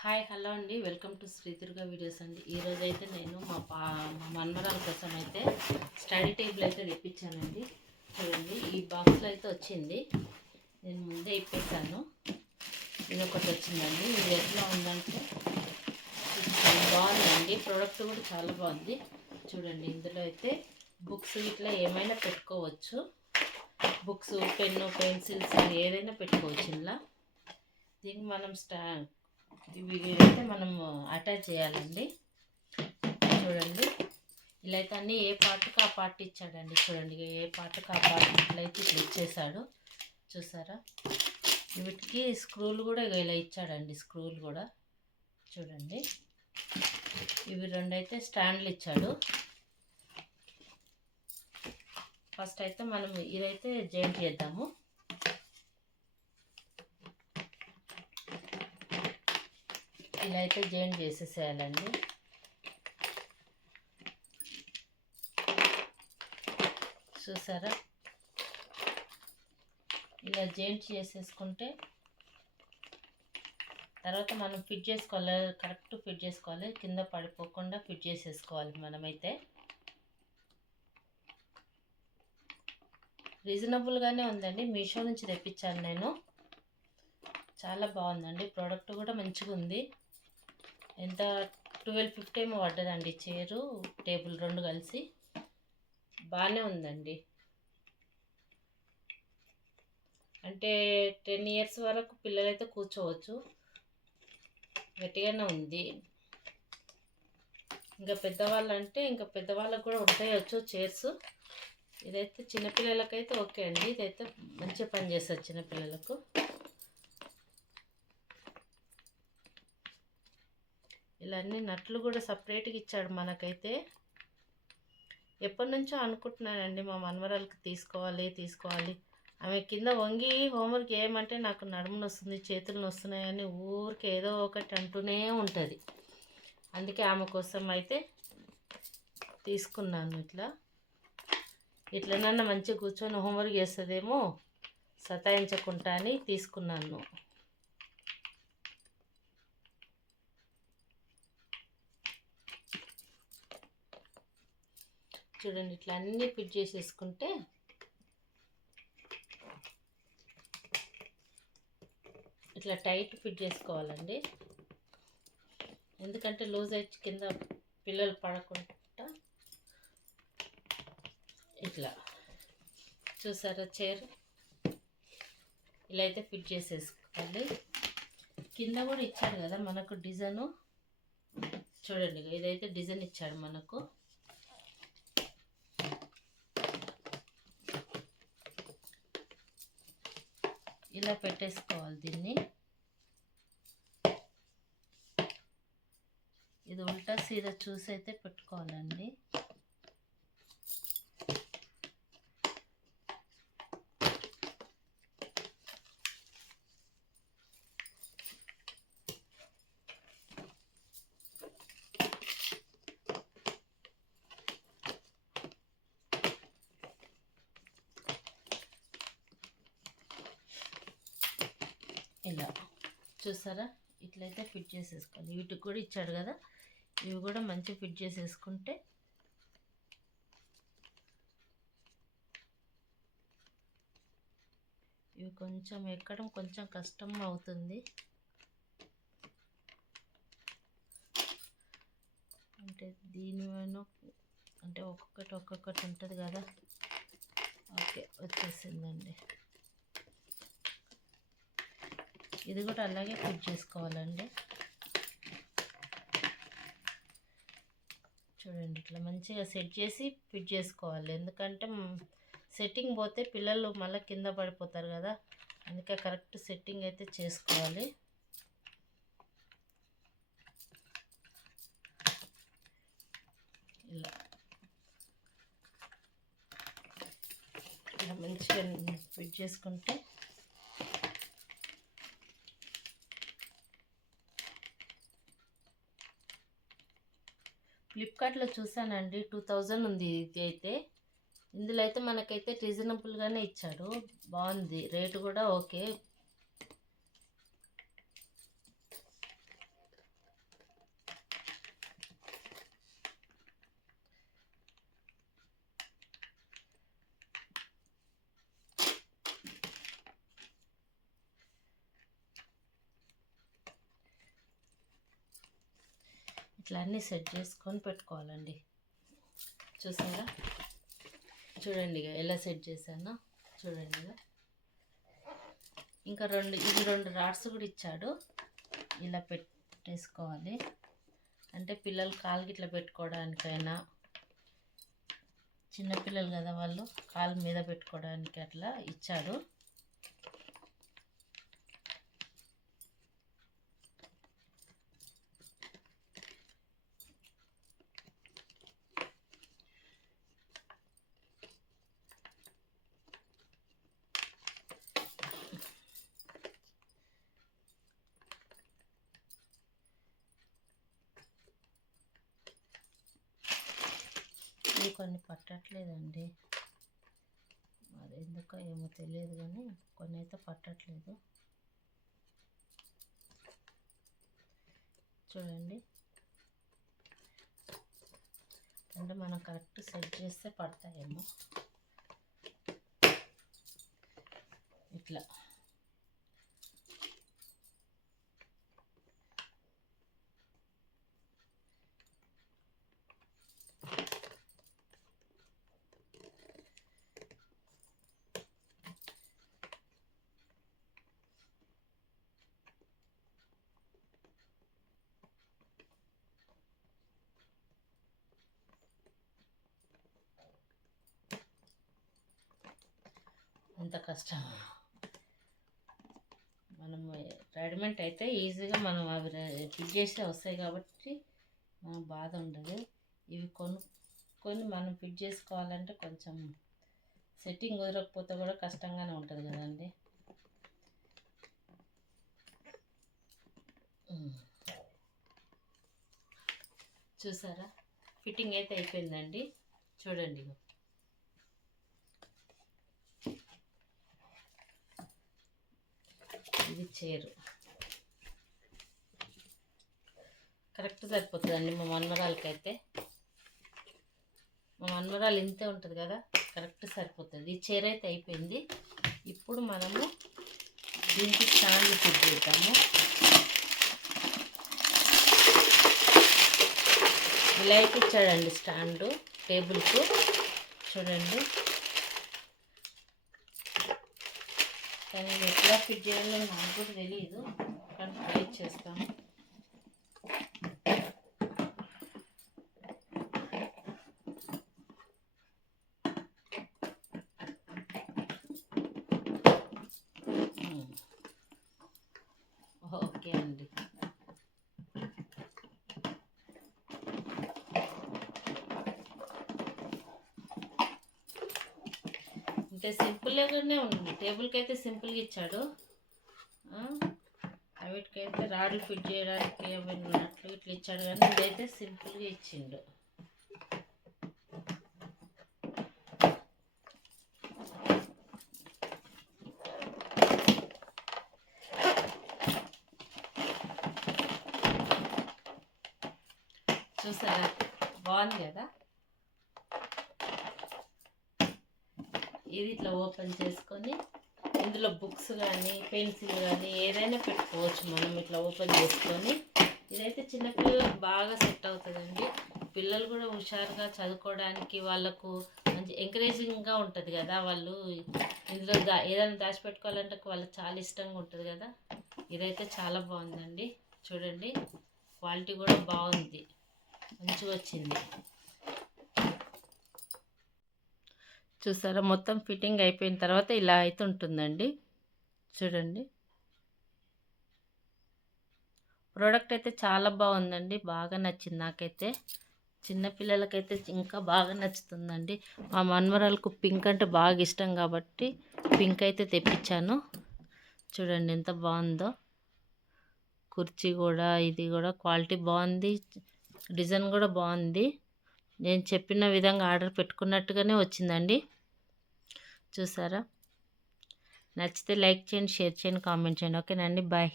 Hi hello అండి, welcome to Shri Durga videos అండి. ఈరోజు అయితే నేను మా మనవరాల కోసం అయితే స్టడీ టేబుల్ అయితే తెప్పించానండి. చూడండి, ఈ బాక్స్లో అయితే వచ్చింది. నేను ముందే ఇప్పేసాను. ఇది ఒకటి వచ్చిందండి. ఇది ఎట్లా ఉందంటే బాగుందండి. ప్రోడక్ట్ కూడా చాలా బాగుంది. చూడండి, ఇందులో అయితే బుక్స్ ఇట్లా ఏమైనా పెట్టుకోవచ్చు. బుక్స్, పెన్ను, పెన్సిల్స్ ఏదైనా పెట్టుకోవచ్చు. ఇలా దీన్ని మనం ఇవి అయితే మనం అటాచ్ చేయాలండి. చూడండి, ఇలా అయితే అన్నీ ఏ పార్ట్కి ఆ పార్ట్ ఇచ్చాడండి. చూడండి, ఏ పార్ట్కి ఆ పార్ట్ ఇట్లయితే ఇట్లా ఇచ్చేసాడు. చూసారా, వీటికి స్క్రూలు కూడా ఇలా ఇచ్చాడండి. స్క్రూలు కూడా చూడండి, ఇవి రెండు అయితే స్టాండ్లు ఇచ్చాడు. ఫస్ట్ అయితే మనం ఇదైతే జాయింట్ చేద్దాము. ఇలా అయితే జాయింట్ చేసేసేయాలండి. చూసారా, ఇలా జాయింట్ చేసేసుకుంటే తర్వాత మనం ఫిట్ చేసుకోవాలి. కరెక్ట్ ఫిట్ చేసుకోవాలి, కింద పడిపోకుండా ఫిట్ చేసేసుకోవాలి. మనమైతే రీజనబుల్గానే ఉందండి. మీషో నుంచి తెప్పించాను నేను. చాలా బాగుందండి. ప్రోడక్ట్ కూడా మంచిగా ఉంది. ఎంత 1250 ఏమో పడ్డదండి. చైరు టేబుల్ రెండు కలిసి బాగానే ఉందండి. అంటే 10 ఇయర్స్ వరకు పిల్లలైతే కూర్చోవచ్చు. గట్టిగానే ఉంది. ఇంకా పెద్దవాళ్ళు అంటే ఇంకా పెద్దవాళ్ళకు కూడా ఉంటాయొచ్చు చైర్స్. ఇదైతే చిన్నపిల్లలకైతే ఓకే అండి. ఇదైతే మంచిగా పని చేస్తుంది చిన్నపిల్లలకు. ఇలా అన్ని నట్లు కూడా సపరేట్గా ఇచ్చాడు మనకైతే. ఎప్పటి నుంచో అనుకుంటున్నానండి మా మనవరాలకి తీసుకోవాలి. ఆమె కింద వంగి హోంవర్క్ చేయమంటే నాకు నడుము నొస్తుంది, చేతులు నొస్తున్నాయని ఊరికి ఏదో ఒకటి అంటూనే ఉంటుంది. అందుకే ఆమె కోసం అయితే తీసుకున్నాను. ఇట్లనన్నా మంచిగా కూర్చొని హోంవర్క్ చేస్తుందేమో సతాయించకుండా అని తీసుకున్నాను. చూడండి, ఇట్లా అన్నీ ఫిట్ చేసేసుకుంటే ఇట్లా టైట్ ఫిట్ చేసుకోవాలండి. ఎందుకంటే లూజ్ అయితే కింద పిల్లలు పడకుండా ఇట్లా. చూసారా, చైర్ ఇలా అయితే ఫిట్ చేసేసుకోవాలి. కింద కూడా ఇచ్చాడు కదా మనకు డిజైను. చూడండి, ఇదైతే డిజైన్ ఇచ్చాడు మనకు. ఇలా పెట్టేసుకోవాలి దీన్ని. ఇది ఉల్టా సీదా చూసి అయితే పెట్టుకోవాలండి. ఇలా చూసారా, ఇట్లయితే ఫిట్ చేసేసుకోవాలి. వీటికి కూడా ఇచ్చాడు కదా, ఇవి కూడా మంచిగా ఫిట్ చేసేసుకుంటే ఇవి కొంచెం ఎక్కడం కొంచెం కష్టం అవుతుంది. అంటే దీనివైనా అంటే ఒక్కొక్కటి ఉంటుంది కదా. ఓకే, వచ్చేసిందండి. ఇది కూడా అలాగే ఫిట్ చేసుకోవాలండి. చూడండి, ఇట్లా మంచిగా సెట్ చేసి ఫిట్ చేసుకోవాలి. ఎందుకంటే సెట్టింగ్ పోతే పిల్లలు మళ్ళీ కింద పడిపోతారు కదా. అందుకే కరెక్ట్ సెట్టింగ్ అయితే చేసుకోవాలి. ఇలా మంచిగా ఫిట్ చేసుకుంటే ఫ్లిప్కార్ట్లో చూసానండి, 2000 ఉంది ఇది అయితే. ఇందులో అయితే మనకైతే రీజనబుల్గానే ఇచ్చాడు. బాగుంది, రేటు కూడా ఓకే. ఇట్లా అన్నీ సెట్ చేసుకొని పెట్టుకోవాలండి. చూసారా, చూడండి ఇక ఎలా సెట్ చేశానో చూడండి. ఇక ఇంకా రెండు రాడ్స్ కూడా ఇచ్చాడు. ఇలా పెట్టేసుకోవాలి. అంటే పిల్లలు కాలుకి ఇట్లా పెట్టుకోవడానికైనా, చిన్నపిల్లలు కదా వాళ్ళు కాలు మీద పెట్టుకోవడానికి అట్లా ఇచ్చాడు. ఇవి కొన్ని పట్టట్లేదండి, అది ఎందుకో ఏమో తెలియదు, కానీ కొన్ని అయితే పట్టట్లేదు. చూడండి, అంటే మనం కరెక్ట్ సెట్ చేస్తే పడతాయేమో. ఇట్లా ఎంత కష్టం. మనం రెడీమేడ్ అయితే ఈజీగా మనం అవి ఫిట్ చేస్తే వస్తాయి కాబట్టి మనకు బాధ ఉండదు. ఇవి కొనుక్కొని మనం ఫిట్ చేసుకోవాలంటే కొంచెం సెట్టింగ్ కుదరకపోతే కూడా కష్టంగానే ఉంటుంది కదండి. చూసారా, ఫిట్టింగ్ అయితే అయిపోయిందండి. చూడండి, ఇది చైరు కరెక్ట్ సరిపోతుందండి. మా మన్మరాలకైతే, మా మన్మరాలు ఇంతే ఉంటుంది కదా, కరెక్ట్ సరిపోతుంది. ఈ చైర్ అయితే అయిపోయింది. ఇప్పుడు మనము దీనికి స్టాండ్ ఫిట్ చేద్దాము. ఇలా అయితే ఇచ్చాడండి స్టాండు టేబుల్కు. చూడండి, కానీ ఎట్లా ఫిట్ చేయాలో నాకు కూడా తెలియదు, కానీ ట్రై చేస్తాను. ఓకే అండి, అంటే సింపుల్గానే ఉంది. టేబుల్కి అయితే సింపుల్గా ఇచ్చాడు, వీటికైతే రాడ్లు ఫిట్ చేయడానికి ఏమైనా అట్లు ఇట్లా ఇచ్చాడు, కానీ ఇదైతే సింపుల్గా ఇచ్చిండు. చూసారా, బాగుంది కదా. ఇది ఇట్లా ఓపెన్ చేసుకొని ఇందులో బుక్స్ కానీ పెన్సిల్ కానీ ఏదైనా పెట్టుకోవచ్చు మనం ఇట్లా ఓపెన్ చేసుకొని. ఇదైతే చిన్నపిల్లలకు బాగా సెట్ అవుతుందండి. పిల్లలు కూడా హుషారుగా చదువుకోవడానికి వాళ్ళకు మంచి ఎంకరేజింగ్గా ఉంటుంది కదా. వాళ్ళు ఇందులో ఏదైనా దాచిపెట్టుకోవాలంటే వాళ్ళకి చాలా ఇష్టంగా ఉంటుంది కదా. ఇదైతే చాలా బాగుందండి. చూడండి, క్వాలిటీ కూడా బాగుంది, మంచిగా వచ్చింది. చూసారా, మొత్తం ఫిట్టింగ్ అయిపోయిన తర్వాత ఇలా అయితే ఉంటుందండి. చూడండి, ప్రోడక్ట్ అయితే చాలా బాగుందండి, బాగా నచ్చింది నాకైతే. చిన్నపిల్లలకైతే ఇంకా బాగా నచ్చుతుందండి. మా మన్మరాలకు పింక్ అంటే బాగా ఇష్టం కాబట్టి పింక్ అయితే తెప్పించాను. చూడండి ఎంత బాగుందో. కుర్చీ కూడా, ఇది కూడా క్వాలిటీ బాగుంది, డిజైన్ కూడా బాగుంది. నేను చెప్పిన విధంగా ఆర్డర్ పెట్టుకున్నట్టుగానే వచ్చిందండి. చూసారా, నచ్చితే లైక్ చేయండి, షేర్ చేయండి, కామెంట్ చేయండి. ఓకేనండి, బాయ్.